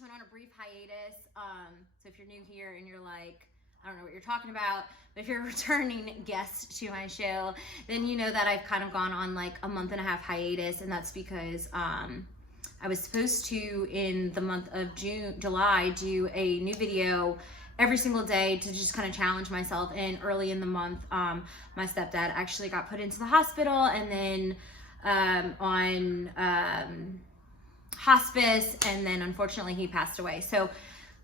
went on a brief hiatus. So if you're new here and you're like, I don't know what you're talking about, but if you're a returning guest to my show, then you know that I've kind of gone on like a month and a half hiatus, and that's because I was supposed to, in the month of July, do a new video every single day to just kind of challenge myself. And early in the month, my stepdad actually got put into the hospital, and then on hospice, and then unfortunately he passed away. So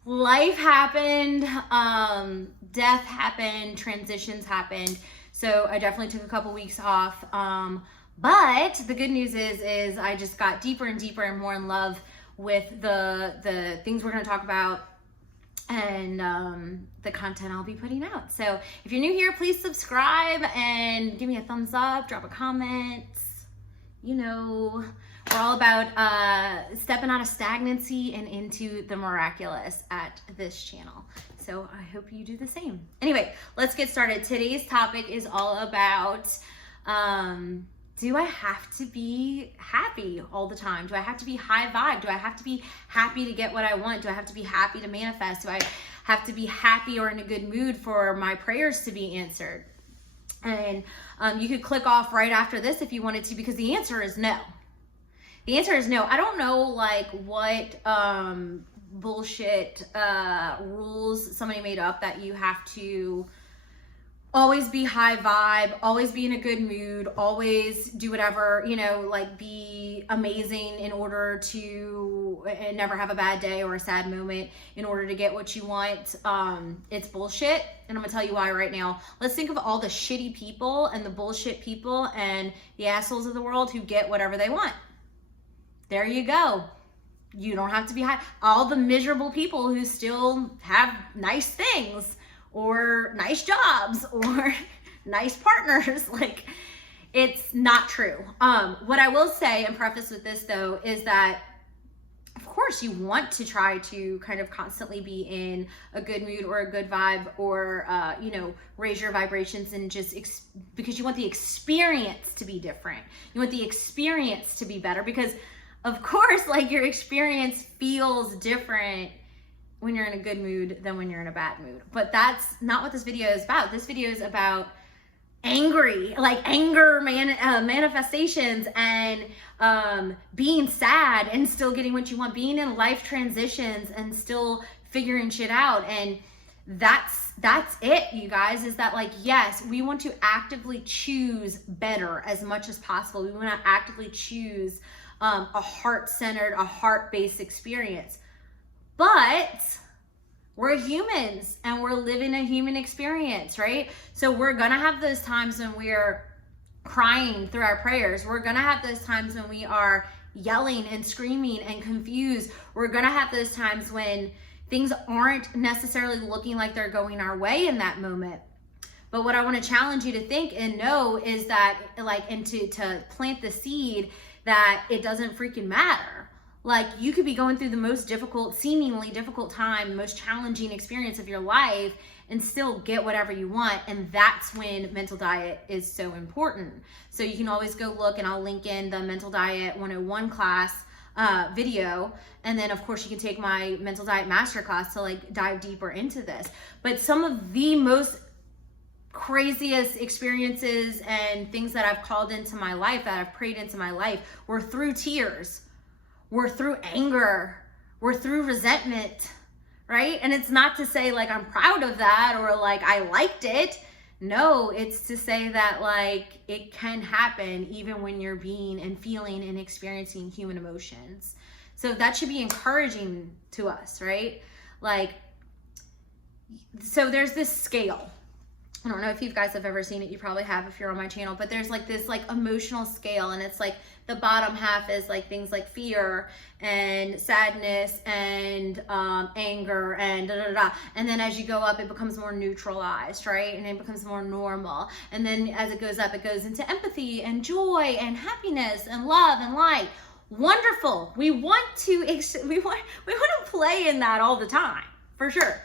life happened, death happened, transitions happened. So I definitely took a couple weeks off. But the good news is I just got deeper and deeper and more in love with the things we're going to talk about, and the content I'll be putting out. So if you're new here, please subscribe and give me a thumbs up, drop a comment. You know, we're all about stepping out of stagnancy and into the miraculous at this channel. So I hope you do the same. Anyway, let's get started. Today's topic is all about, do I have to be happy all the time? Do I have to be high vibe? Do I have to be happy to get what I want? Do I have to be happy to manifest? Do I have to be happy or in a good mood for my prayers to be answered? And you could click off right after this if you wanted to, because the answer is no. The answer is no. I don't know like what bullshit rules somebody made up that you have to always be high vibe, always be in a good mood, always do whatever, you know, like be amazing in order to and never have a bad day or a sad moment in order to get what you want. It's bullshit. And I'm gonna tell you why right now. Let's think of all the shitty people and the bullshit people and the assholes of the world who get whatever they want. There you go. You don't have to be high. All the miserable people who still have nice things or nice jobs or nice partners, like, it's not true. What I will say and preface with this though is that of course you want to try to kind of constantly be in a good mood or a good vibe, or you know, raise your vibrations, and just because you want the experience to be different. You want the experience to be better, because of course, like, your experience feels different when you're in a good mood than when you're in a bad mood. But that's not what this video is about. This video is about anger manifestations, and being sad and still getting what you want, being in life transitions and still figuring shit out. And that's it, you guys, is that, like, yes, we want to actively choose better as much as possible. We want to actively choose a heart-centered, a heart-based experience. But we're humans and we're living a human experience, right? So we're gonna have those times when we're crying through our prayers. We're gonna have those times when we are yelling and screaming and confused. We're gonna have those times when things aren't necessarily looking like they're going our way in that moment. But what I want to challenge you to think and know is that, like, and to plant the seed that it doesn't freaking matter. Like, you could be going through the most difficult, seemingly difficult time, most challenging experience of your life, and still get whatever you want. And that's when mental diet is so important. So you can always go look, and I'll link in the Mental Diet 101 class video. And then of course you can take my Mental Diet Masterclass to, like, dive deeper into this. But some of the most craziest experiences and things that I've called into my life, that I've prayed into my life, were through tears. We're through anger, we're through resentment, right? And it's not to say, like, I'm proud of that or, like, I liked it. No, it's to say that, like, it can happen even when you're being and feeling and experiencing human emotions. So that should be encouraging to us, right? Like, so there's this scale. I don't know if you guys have ever seen it. You probably have if you're on my channel, but there's, like, this, like, emotional scale, and it's like the bottom half is like things like fear and sadness and anger and da da da. And then as you go up, it becomes more neutralized, right? And it becomes more normal. And then as it goes up, it goes into empathy and joy and happiness and love and light. Wonderful. We want to play in that all the time, for sure.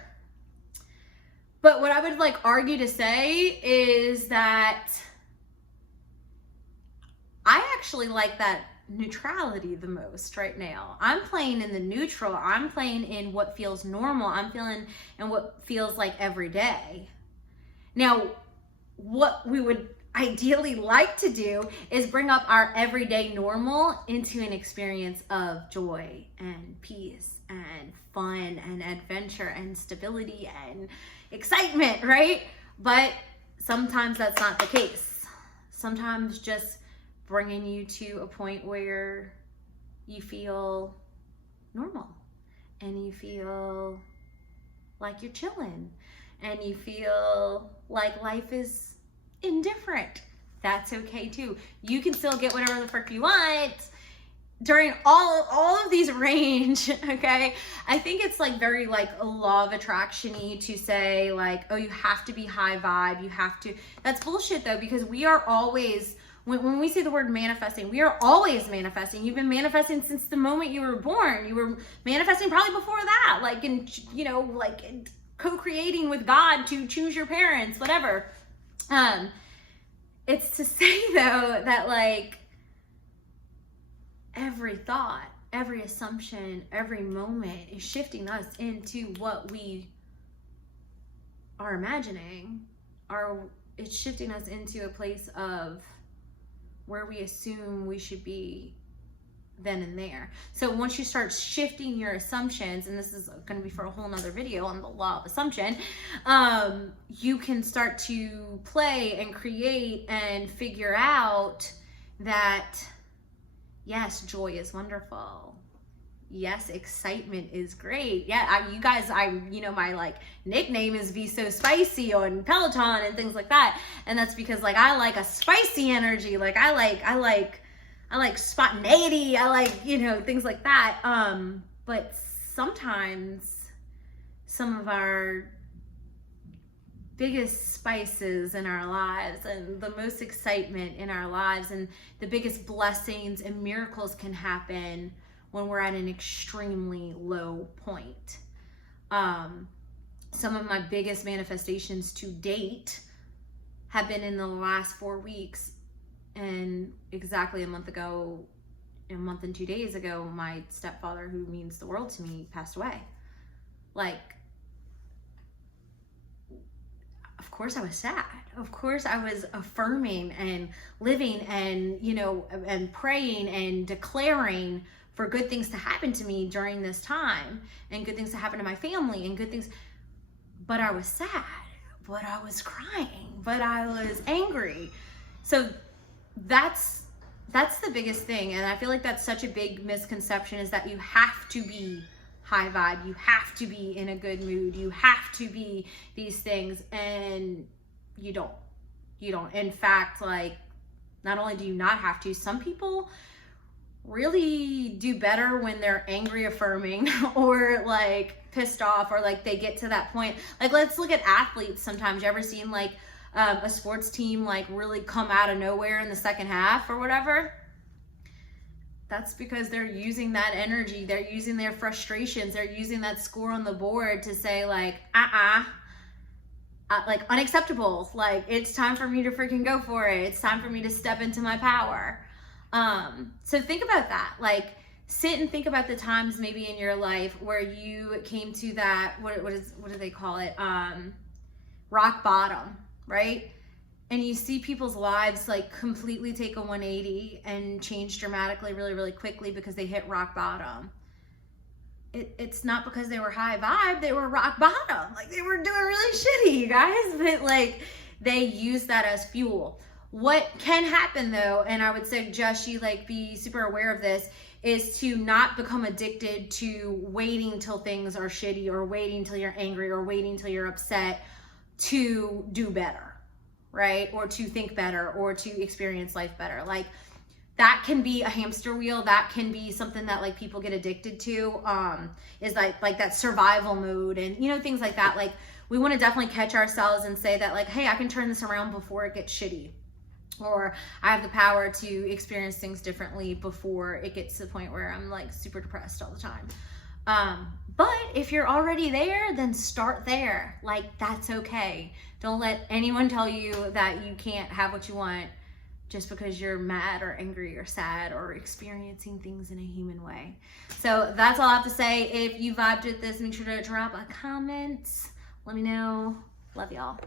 But what I would, like, argue to say is that I actually like that neutrality the most right now. I'm playing in the neutral. I'm playing in what feels normal. I'm feeling in what feels like every day. Now, what we would ideally like to do is bring up our everyday normal into an experience of joy and peace and fun and adventure and stability and excitement, right? But sometimes that's not the case. Sometimes just bringing you to a point where you feel normal and you feel like you're chilling and you feel like life is indifferent. That's okay too. You can still get whatever the frick you want during all of these range, okay? I think it's like very like a law of attraction-y to say like, oh, you have to be high vibe, you have to. That's bullshit though, because we are always, when we say the word manifesting, we are always manifesting. You've been manifesting since the moment you were born. You were manifesting probably before that, like in, you know, like in co-creating with God to choose your parents, whatever. It's to say though that like every thought, every assumption, every moment is shifting us into what we are imagining, or it's shifting us into a place of where we assume we should be then and there. So once you start shifting your assumptions, and this is going to be for a whole nother video on the law of assumption, you can start to play and create and figure out that yes, joy is wonderful. Yes, excitement is great. Yeah, you guys, you know, my like nickname is Be So Spicy on Peloton and things like that. And that's because like I like a spicy energy. Like I like spontaneity. I like, you know, things like that. But sometimes some of our biggest spices in our lives and the most excitement in our lives and the biggest blessings and miracles can happen when we're at an extremely low point. Some of my biggest manifestations to date have been in the last 4 weeks. And exactly a month and 2 days ago, my stepfather, who means the world to me, passed away. Like, of course I was sad. Of course I was affirming and living and, you know, and praying and declaring for good things to happen to me during this time and good things to happen to my family and good things. But I was sad, but I was crying, but I was angry. So that's the biggest thing. And I feel like that's such a big misconception, is that you have to be high vibe, you have to be in a good mood, you have to be these things, and you don't. In fact, like, not only do you not have to, some people really do better when they're angry affirming or like pissed off, or like they get to that point. Like, let's look at athletes. Sometimes you ever seen like a sports team like really come out of nowhere in the second half or whatever? That's because they're using that energy, they're using their frustrations, they're using that score on the board to say like, like unacceptable, like it's time for me to freaking go for it, it's time for me to step into my power. So think about that. Like, sit and think about the times maybe in your life where you came to that, what do they call it? Rock bottom, right? And you see people's lives like completely take a 180 and change dramatically really, really quickly because they hit rock bottom. It's not because they were high vibe, they were rock bottom. Like, they were doing really shitty, you guys, but like they use that as fuel. What can happen though, and I would suggest you like be super aware of this, is to not become addicted to waiting till things are shitty, or waiting till you're angry, or waiting till you're upset to do better, right? Or to think better, or to experience life better. Like, that can be a hamster wheel. That can be something that like people get addicted to, is like that survival mode and, you know, things like that. Like, we want to definitely catch ourselves and say that like, hey, I can turn this around before it gets shitty. Or I have the power to experience things differently before it gets to the point where I'm like super depressed all the time. But if you're already there, then start there. Like, that's okay. Don't let anyone tell you that you can't have what you want. just because you're mad or angry or sad or experiencing things in a human way. So that's all I have to say. If you vibed with this, make sure to drop a comment. Let me know. Love y'all.